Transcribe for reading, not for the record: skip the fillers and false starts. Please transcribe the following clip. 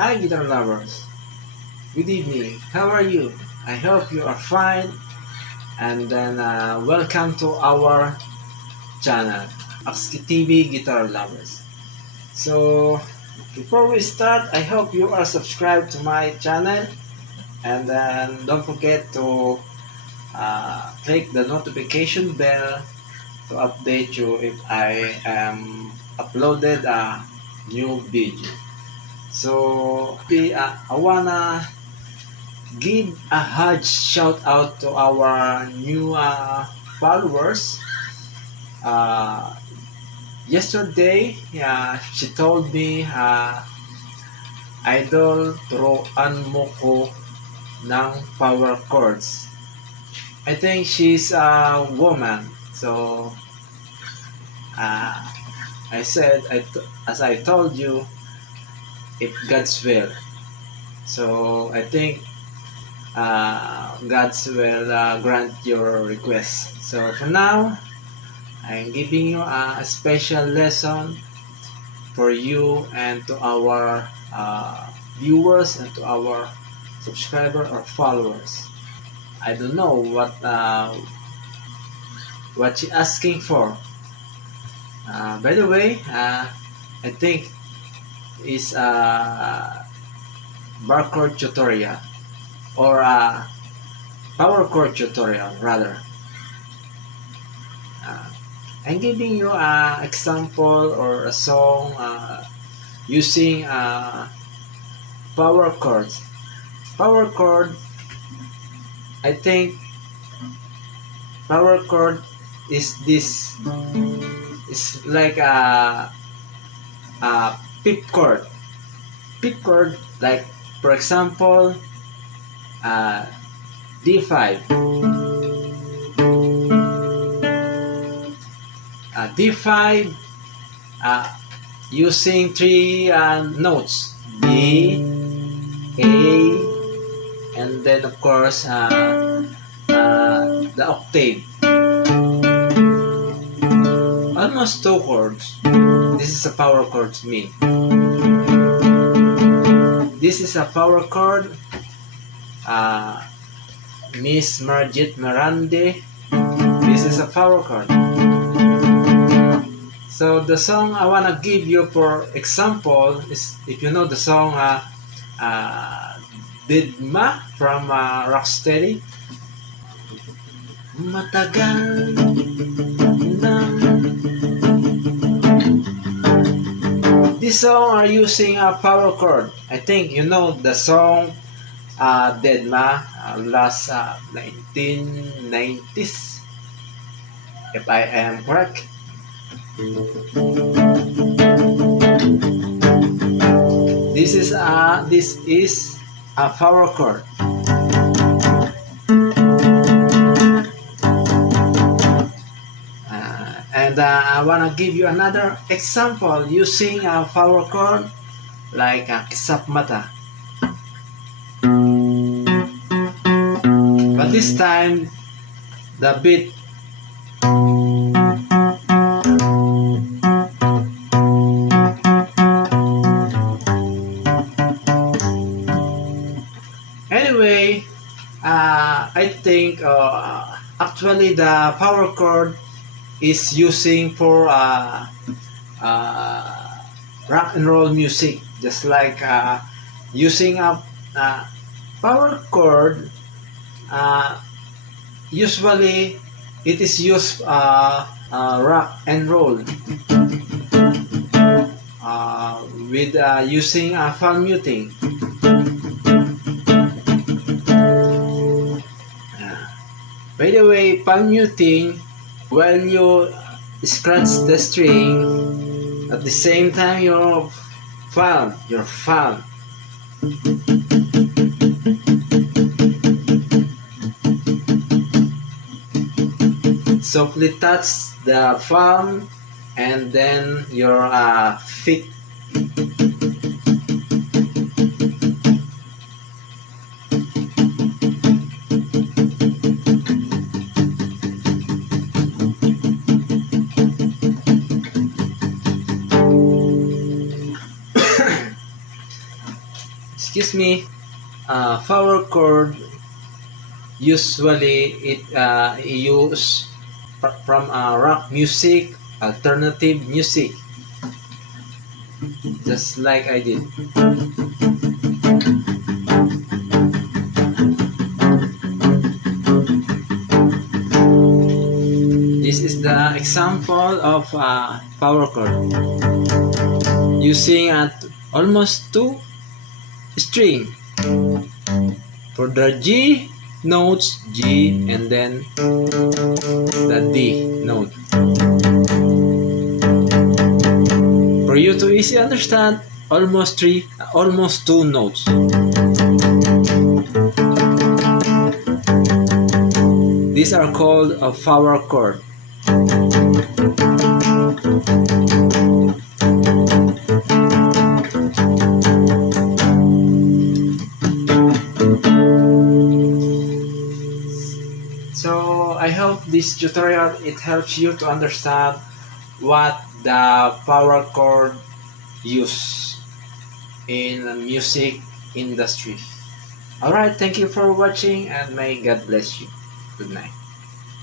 Hi, guitar lovers. Good evening. How are you? I hope you are fine. And then welcome to our channel, Akski TV Guitar Lovers. So before we start, I hope you are subscribed to my channel, and then don't forget to click the notification bell to update you if I am uploaded a new video. So I wanna give a huge shout out to our new followers. Uh, Yesterday, she told me, Idol, turuan mo ko ng power chords. I think she's a woman. So, I said, as I told you, if God's will. So I think God's will grant your request. So for now, I'm giving you a special lesson for you and to our viewers and to our subscriber or followers. I don't know what she asking for. By the way, I think is a bar chord tutorial or a power chord tutorial rather. I'm giving you an example or a song using power chords. Power chord, I think power chord is this, is like a pip chord. Pip chord, like for example, D5. D5 using three notes, D, A, and then of course the octave. Almost two chords. This is a power chord to me. This is a power chord. Miss Margit Mirande. This is a power chord. So the song I wanna give you for example is, if you know the song Didma from Rocksteady. Matagal na. This song are using a power chord. I think you know the song Deadma last 1990s, if I am correct. This is a power chord. And I wanna give you another example using a power chord like Kisap Mata. But this time the beat anyway, I think actually the power chord is using for rock and roll music, just like using a power chord. Usually it is used rock and roll with using palm muting. By the way, palm muting, while you scratch the string, at the same time your palm softly touch the palm and then your feet. excuse me, power chord usually it use from rock music, alternative music, just like I did. This is the example of power chord using almost 2 string. For the G notes, G, and then the D note. For you to easily understand, almost 2 notes. These are called a power chord. So I hope this tutorial it helps you to understand what the power chord use in the music industry. Alright, thank you for watching and may God bless you. Good night.